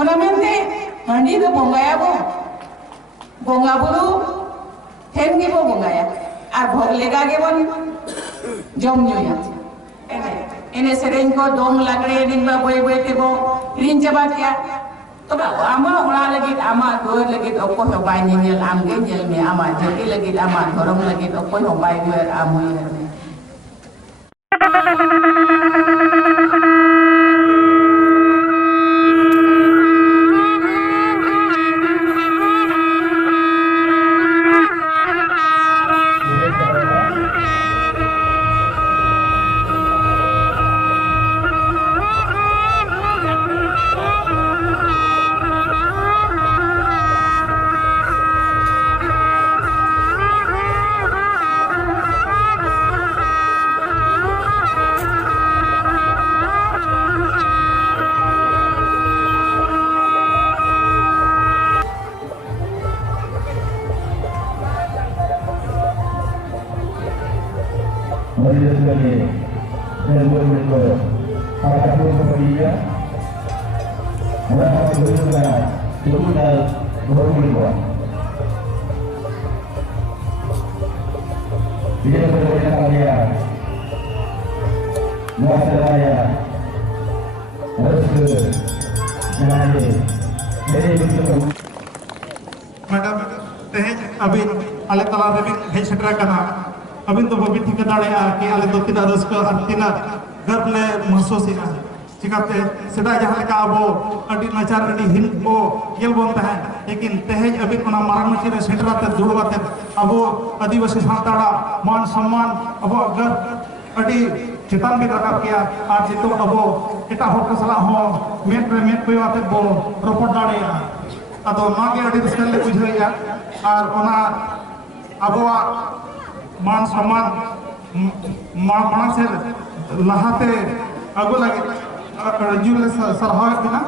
Ona mente handi do bongaya bo bonga buru hen ge bo bongaya ar bhog lega ge bon jom nyoya ene sereng ko dong lagre din ba boy boy te bo rin jaba kya to ama ora lagi ama dor lagi okko ho bay ni nyel am ge nyel me ama jeki lagi ama dorong lagi okko ho bay wer amu yer madam तेज अभी आले तला रे hedge सेटरा कना अभी तो बबी ठीक दाड़ेया कि आले तो तिना रस्क और तिना गर्व ले महसूस इना चिकाते सेटा जहां लेका अबो अडी नचार अडी हिन को गेल बोन तहे लेकिन तेज अभी कोना मारामची रे सेटरा ते जुड़वाते अबो आदिवासी सांताड़ा मान सम्मान अबो गर्व अडी चितान भी रखा किया और जितो अबो एटा हर को सला हो मेट रे मेट पे आते बो रोपट दाड़ेया अतो नागे अडी रस्क ले बुझाइया और ओना अबोआ मान सम्मान मानस से लहाते अगो लगे जुले सरहाव दिना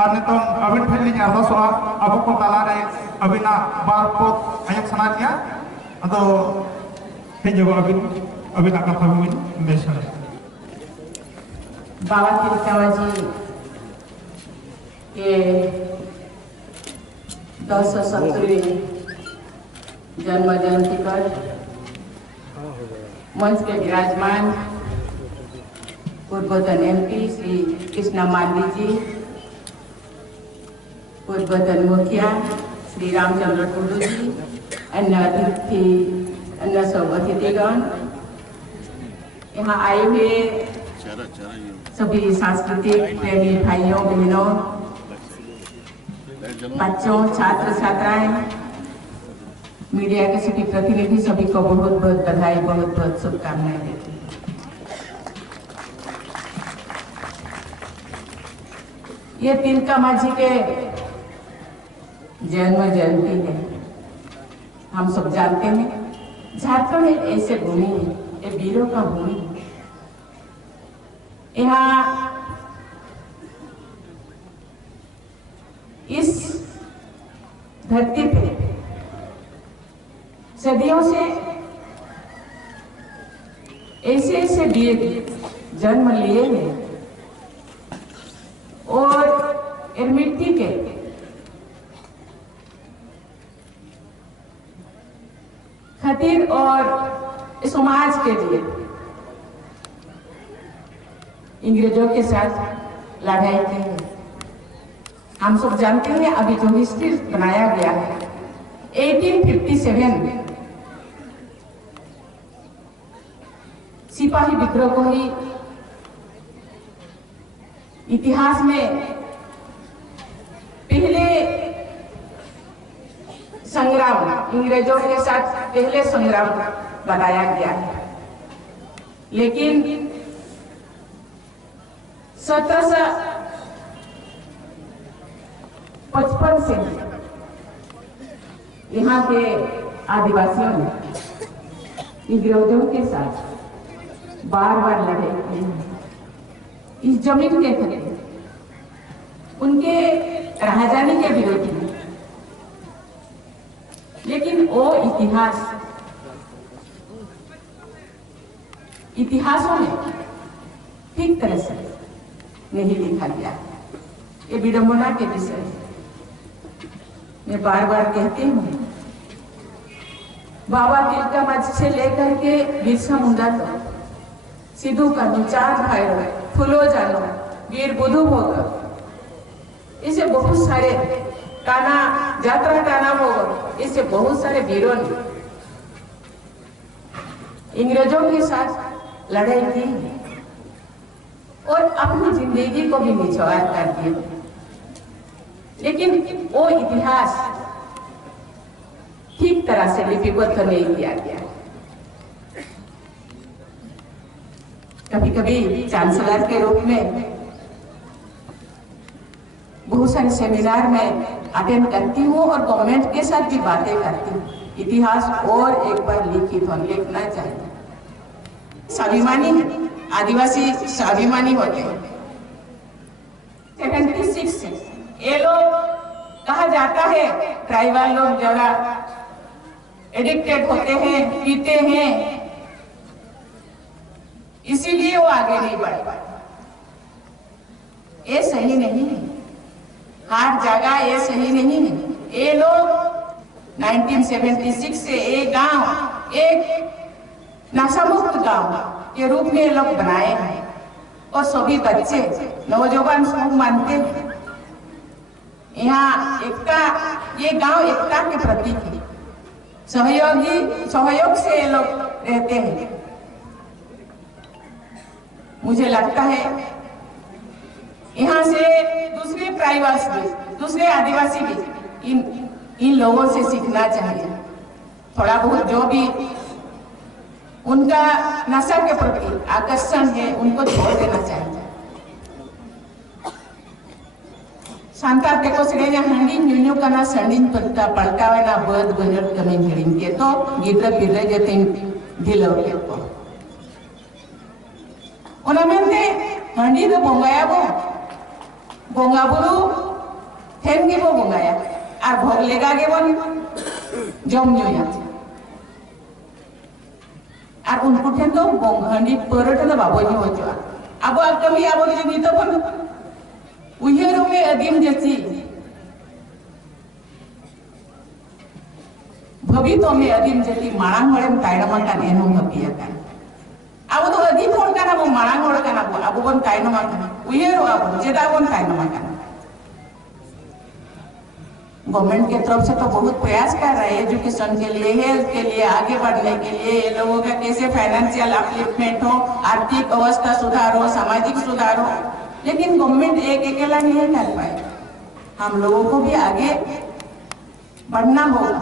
और नितो अबिन फेली अरदासोआ अबो को तला रे अबिना बार को आयक सना दिया अतो हे जगो अबिना कथा बिन बेसन बाबा तिलकामाजी के 270वीं जन्म जयंती पर मंच के विराजमान पूर्वतन MP श्री कृष्णा मांडी जी, पूर्वतन मुखिया श्री रामचंद्र टुडू जी, अन्य सब अतिथिगण, यहाँ आए हुए सभी सांस्कृतिक प्रेमी भाइयों बहनों, बच्चों, छात्र छात्राएं, मीडिया के सभी प्रतिनिधि, सभी को बहुत बहुत बधाई, बहुत बहुत शुभकामनाएं देती हूँ। ये तिलकामाजी के जन्म जयंती है। हम सब जानते हैं झारखंड एक ऐसे भूमि है, ये वीरों का भूमि है। यहाँ इस धरती पे सदियों से ऐसे ऐसे वीर जन्म लिए हैं और मृत्यु के खातिर और समाज के लिए अंग्रेजों के साथ लड़ाई की है। हम सब जानते हैं अभी जो हिस्ट्री बनाया गया है 1857 सिपाही विद्रोह को ही इतिहास में पहले संग्राम, अंग्रेजों के साथ पहले संग्राम बताया गया है। लेकिन 1755 से यहाँ के आदिवासियों ने अंग्रेजों के साथ बार बार लड़ाई की है। इस जमीन के खिलाफ उनके राजधानी के विरोधी में, लेकिन वो इतिहासों में ठीक तरह से नहीं लिखा गया। ये विडंबना के विषय मैं बार बार कहती हूँ। बाबा तिलका मंच से लेकर के बिरसा मुंडा तक, सिद्धू कान्हू, चांद भैरव, फुलो जानो, वीर बुधु भोग, इसे बहुत सारे काना यात्रा काना भोग, इसे बहुत सारे वीरों ने अंग्रेजों के साथ लड़ाई की और अपनी जिंदगी को भी निछावर कर दिया। लेकिन वो इतिहास ठीक तरह से लिपिबद्ध नहीं किया गया। कभी कभी चांसलर के रूप में बहुत सारे सेमिनार में अटेंड करती हूँ और गवर्नमेंट के साथ भी बातें करती हूँ। इतिहास और एक बार लिखना चाहिए। स्वाभिमानी आदिवासी स्वाभिमानी होते हैं। 76 से ये लोग कहा जाता है ट्राइबल लोग जरा एडिक्टेड होते हैं, पीते हैं, इसीलिए वो आगे नहीं बढ़ पाते। ये सही नहीं है, हर जगह ये सही नहीं है। ये लोग 1976 से एक गांव, एक नशा मुक्त गांव के रूप में ये लोग बनाए हैं और सभी बच्चे नौजवान सब मानते हैं यहाँ एकता, ये गांव एकता के प्रतीक है। सहयोग से ये लोग रहते हैं। मुझे लगता है यहाँ से दूसरे ट्राइबल्स भी, दूसरे आदिवासी भी इन लोगों से सीखना चाहिए। थोड़ा बहुत जो भी उनका नशा के प्रति आकर्षण है उनको छोड़ देना चाहिए। शांता तेको सगळे हंडी न्यून्यू कना संडीन पत्ता पड़कावे ना बद बजट कमी हिड़िंग के तो गिद्र बिद्र जते ढिलो के को ओना मेंते हंडी दो बोंगाया बोंगा बुरु हेंगी बो बोंगाया आर भोग लेगा के बन जम न्यूया आर उनको ठेन तो बोंग हंडी परट ना बाबो नी होचो अब कमी अब जे नी तो बन उयरों में अदीम जैसी भवितो में अदीम जैसी मांग वाले ताइनमा का नेनो मतिया का अब तो अदीम कौन का ना वो मांग वाले का ना वो अब कौन ताइनमा का उयरों अब जेदा कौन ताइनमा का गवर्नमेंट के तरफ से तो बहुत प्रयास कर रहे हैं एजुकेशन के लिए, हेल्थ के लिए, आगे बढ़ने के लिए। ये लोगों का कैसे फाइनेंशियल अपलिफ्टमेंट हो, आर्थिक अवस्था सुधार हो, सामाजिक सुधार हो, लेकिन गवर्नमेंट एक अकेला नहीं कर पाए। हम लोगों को भी आगे बढ़ना होगा।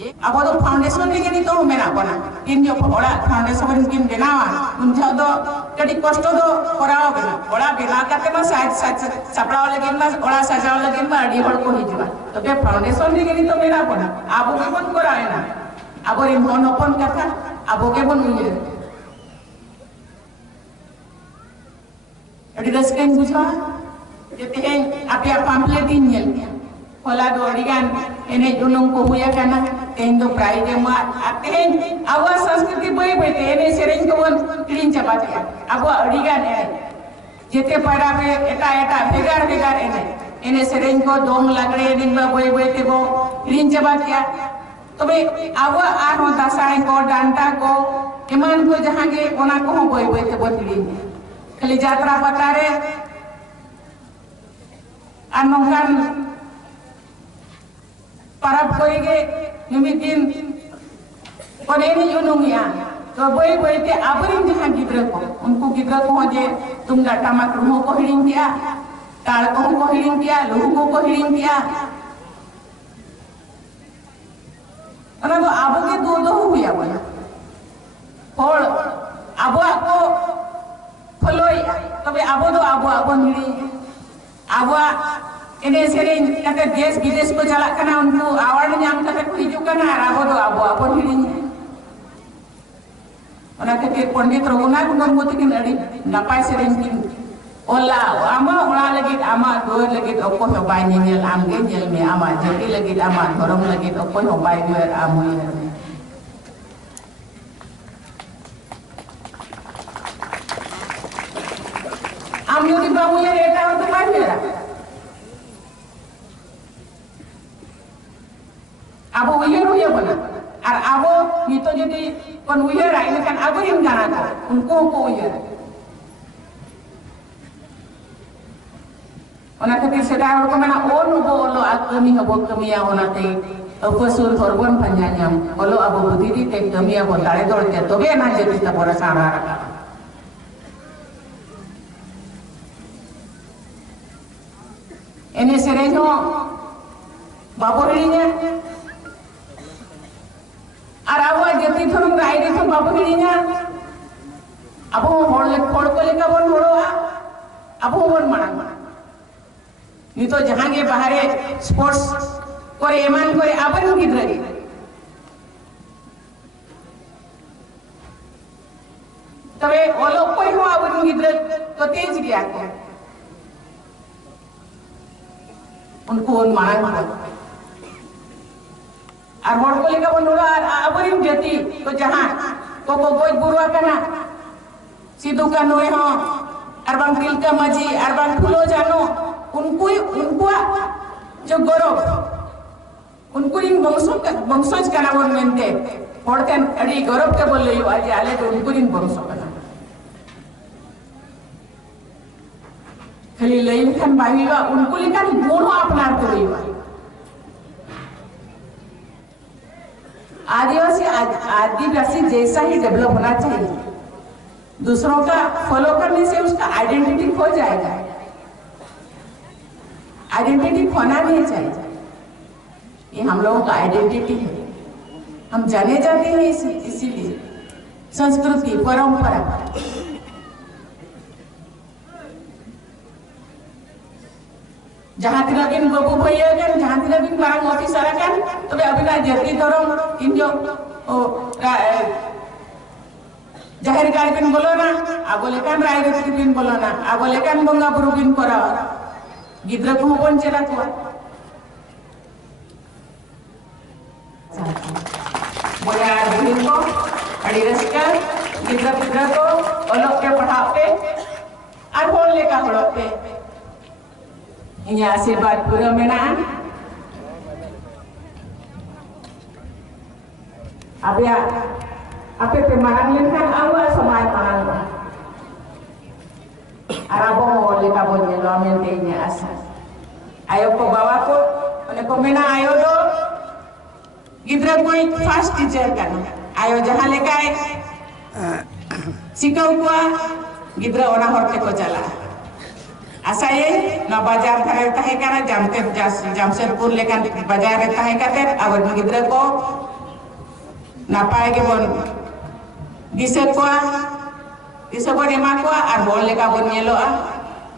अब तो फाउंडेशन लेके नहीं तो मेरा बना किन जो बड़ा फाउंडेशन किन बनावा उनका तो कड़ी कष्ट तो कराओ बड़ा बिना करते ना साइड सपड़ाओ लगे ना बड़ा सजाओ लगे ना अड़ी बड़ को ही जुआ तो बे फाउंडेशन लेके नहीं तो मेरा बना अब के बन कराए ना अब इन मन ओपन करता अब के बन मुझे अड़ी दस के बुझा जते हैं आप या पैम्फलेट इन येल होला दो अड़ीगान एने जुनों को हुआ करना तेन दो प्राइज में आते हैं आवा संस्कृति बई बैठे एने सेरेंज को वन क्लीन चबाते अब अड़ीगान है जेते पड़ा पे एटा बेगार एने सेरेंज को दोंग लगड़े दिन में बई बैठे वो क्लीन चबाते तो बे आवा आठ होता साए को डांटा को इमान को जहाँ के ओना को हम बई बैठे वो क्लीन खाली यात्रा बता रहे अनोंगान परब करेंगे निमित दिन और ये नहीं उन्होंने तो बोई बोई ते आबरिंग जहाँ गिद्र को उनको गिद्र को हो जे तुम डाटा मत रूहों को हिडिंग किया तारकों को हिडिंग किया लोगों को हिडिंग किया और तो आबो के दो हुआ बोला और आबो आपको फलोई तबे आबो तो आबो हिडिंग आबो इन्हें सेरेंज कते देश विदेश को चला करना उनको अवार्ड नाम कते को हिजू करना आबो तो आबो हिडिंग ओना के पंडित रघुनाथ मुर्मू तकिन अड़ी नपाय सेरेंज किन ओला आमा ओला लगित आमा दोर लगित ओको हो बाय नेल आमगे नेल में आमा जति लगित आमा धरम लगित ओको हो बाय दोर आमुई में आम यदि बामुया रेटा हो तो बाय मेरा abo uyer bana ar abo nito jadi kon uyer ini kan abo yang gana ko unko ko uyer ona khatir seda ko mana onu bo lo akami habo kami ya onate Opusur korban panjangnya, kalau abu budi tek kami abu tare dor ke tobe na jadi kita pora sana. Ini serenyo baburinya, arawa jadi thurung rai itu baburinya, abu hol kolika bon holoa, abu bon manang. Itu jangan ke bahare sports করে এমান করে আবার গিদ্রাগে তবে অলপ করে হো আবার গিদ্রা তো তেজ গিয়া को उनको उन मांग আর হড় কলে কা বন্ধুরা আর আবরিম জাতি তো জাহাं তো গoj বুরুয়া কানা সিধু কা নয় হ আর বাং তিলকা মাঝি আর বাং ফুলো জানো उनको जो गौरव उनको इन वंशज कना बोल मेंते पढ़तें अड़ी गौरव के बोल रही आज आले तो उनको इन वंश कना खाली लाइन खान बावीवा उनको लिखा दोनों अपना तो रही आदिवासी जैसा ही डेवलप होना चाहिए दूसरों का फॉलो करने से उसका आइडेंटिटी खो जाएगा आइडेंटिटी खोना नहीं चाहिए ये हम लोगों का आइडेंटिटी है हम जाने जाते हैं इसीलिए संस्कृति परंपरा जहाँ तिना बिन बाबू भैया kan जहाँ तिना बिन barang officer kan तबे अबिना जति धरम इन जो जाहिर गाय बिन बोलो ना आगोले kan राय रति बिन बोलो ना आगोले kan बंगा बुरु बिन करा गिद्रा को bon चला को बोला दिन को अड़ी रस्का गिद्रा को अलग के पढ़ाते और बोल लेका पढ़ाते ini आशीर्वाद पूरा मेनान apa pemanang lenkan awal samai panang arabo boleh kabonnya lo mentenya asal ayo ko bawa ko ane ko mena ayo do गिद्रा कोई फास्ट टीचर करना आयो जहाँ लेका सिखाऊ को गिद्रा ओना होते को चला ऐसा ये ना बाजार रहता है क्या ना जामशेदपुर लेकर बाजार रहता है क्या अब गिद्रा को ना पाएंगे बोल दिसे को एमा को और बोल लेका बोल ये लो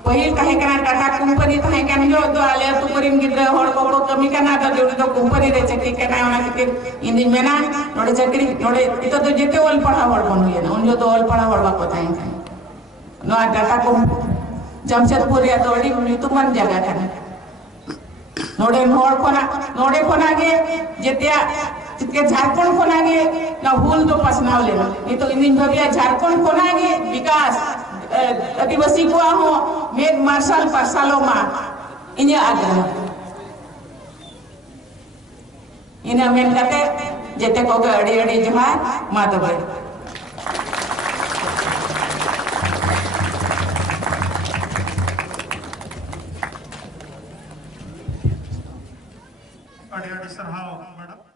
पहिल कहे करना टाटा कंपनी तो है क्या जो तो आले तो करीम गिद्रा होड़ को कमी करना तो जो तो कंपनी रे चक्री करना है उन्हें कितने इंदिन में ना नोड़े चक्री नोड़े इतो तो जितने ओल पढ़ा होड़ बन हुई है ना उन जो तो ओल पढ़ा होड़ बात होता है नो टाटा को जामशेदपुर या तो अड़ी नितुमन जगह करना नोड़े को ना गे जित्या जितके झारखंड को ना गे ना भूल तो पसनाव लेना ये तो इंदिन भविया झारखंड को ना गे विकास आदिवासी को हो मेड मार्शल परसालोमा इन्हें आग्रह इन्हें मेन करते जेते को अड़ी अड़ी जहां माधव अड़ी अड़ी सरहाव मैडम